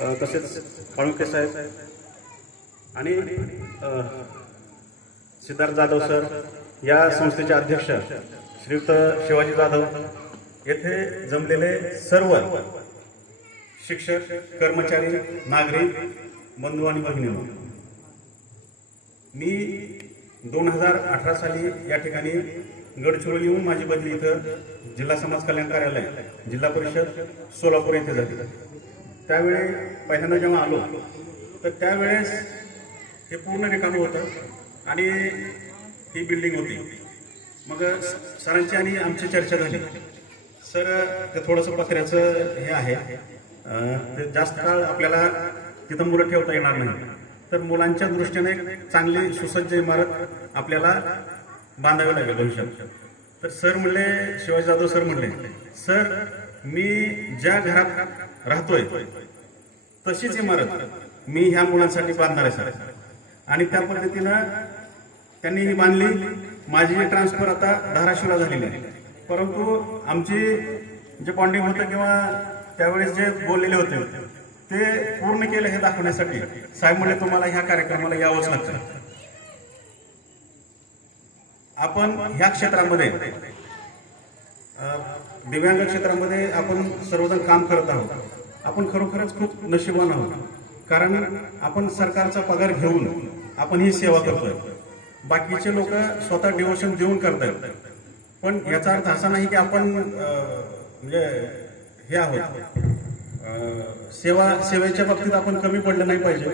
तसेच काळुंके साहेब आणि सिद्धार्थ जाधव सर, या संस्थेचे अध्यक्ष श्रीयुक्त शिवाजी जाधव, येथे जमलेले सर्व शिक्षक, कर्मचारी, नागरिक, बंधू आणि भगिनींनो, मी 2018 साली या ठिकाणी गडचिरोली येऊन माझी बदली इथं जिल्हा समाज कल्याण कार्यालय, जिल्हा परिषद सोलापूर येथे झाली. त्यावेळी पहिल्यांदा जेव्हा आलो तर त्यावेळेस हे पूर्ण रिकामं होतं आणि ही बिल्डिंग होती. मग सरांची आणि आमची चर्चा झाली. सर, ते थोडंसं पत्र्याचं हे आहे, ते जास्त काळ आपल्याला तिथं मुलं ठेवता येणार नाही, तर मुलांच्या दृष्टीने चांगली सुसज्ज इमारत आपल्याला बांधावी लागेल भविष्यात. तर सर म्हणले, शिवाजी जाधव सर म्हणले, सर मी ज्या घरात राहतोय तशीच इमारत मी ह्या मुलांसाठी बांधणार आहे सर. आणि त्या पद्धतीनं त्यांनी ही बांधली. माझी ट्रान्सफर आता धाराशिवला झालेली आहे, परंतु आमची जे बॉन्डिंग होतं किंवा त्यावेळेस जे बोललेले होते ते पूर्ण केलं हे दाखवण्यासाठी साहेब म्हणले तुम्हाला ह्या कार्यक्रमाला यावंच लागतं. आपण ह्या क्षेत्रामध्ये, दिव्यांग क्षेत्रामध्ये आपण सर्वजण काम करत आहोत. आपण खरोखरच खूप नशीबवान आहोत, कारण आपण सरकारचा पगार घेऊन आपण ही सेवा करतोय. बाकीचे लोक स्वतः डिव्होशन देऊन करतायत, पण याचा अर्थ असा नाही की आपण म्हणजे हे आहोत, सेवेच्या बाबतीत आपण कमी पडलं नाही पाहिजे.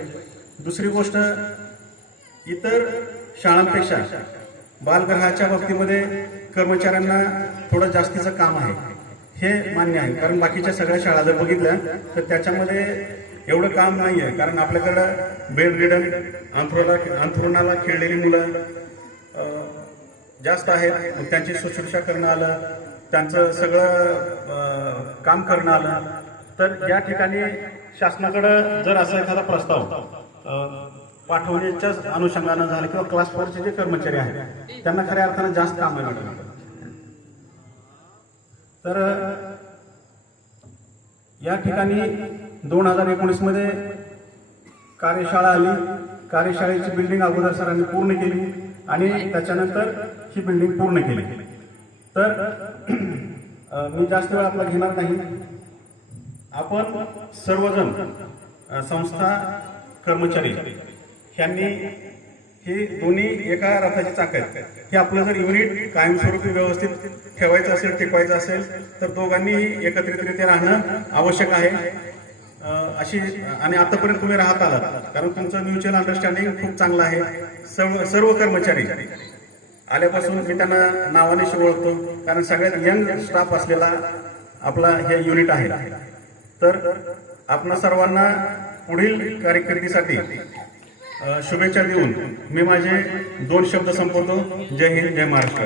दुसरी गोष्ट, इतर शाळांपेक्षा बालगृहाच्या बाबतीमध्ये कर्मचाऱ्यांना थोडं जास्तीचं काम आहे, हे मान्य आहे. कारण बाकीच्या सगळ्या शाळा जर बघितल्या तर त्याच्यामध्ये एवढं काम नाही आहे, कारण आपल्याकडं बेड रिडन, अंथरुणाला खेळलेली मुलं जास्त आहेत. मग त्यांची शुश्रूषा करणं आलं, त्यांचं सगळं काम करणं आलं, तर या ठिकाणी शासनाकडं जर असा एखादा प्रस्ताव पाठवण्याच्या अनुषंगानं झालं किंवा क्लास 4चे जे कर्मचारी आहेत त्यांना खऱ्या अर्थानं जास्त काम मिळणार, तर या ठिकाणी 2019 मध्ये कार्यशाळा आली. कार्यशाळेची बिल्डिंग अगोदर सरांनी पूर्ण केली आणि त्याच्यानंतर ही बिल्डिंग पूर्ण केली. तर मी जास्त वेळ आपला घेणार नाही. आपण सर्वजण, संस्था, कर्मचारी यांनी हे दोन्ही एका रथाची चाक आहेत. हे आपलं जर युनिट कायमस्वरूपी व्यवस्थित ठेवायचं असेल, टिकवायचं असेल, तर दोघांनी एकत्रितरित्या राहणं आवश्यक आहे. अशी, आणि आतापर्यंत तुम्ही राहत आलात, कारण तुमचं म्युच्युअल अंडरस्टँडिंग खूप चांगलं आहे. सर्व कर्मचारी आल्यापासून मी त्यांना नावाने ओळखतो, कारण सगळ्यात यंग स्टाफ असलेला आपला हे युनिट आहे. तर आपणा सर्वांना पुढील कारकिर्दीसाठी शुभेच्छा देऊन मी माझे 2 शब्द संपवतो. जय हिंद, जय महाराष्ट्र.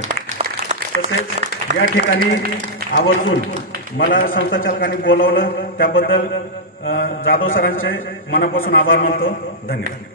तसेच या ठिकाणी आवर्जून मला संस्था चालकांनी बोलावलं त्याबद्दल जाधव सरांचे मनापासून आभार मानतो. धन्यवाद.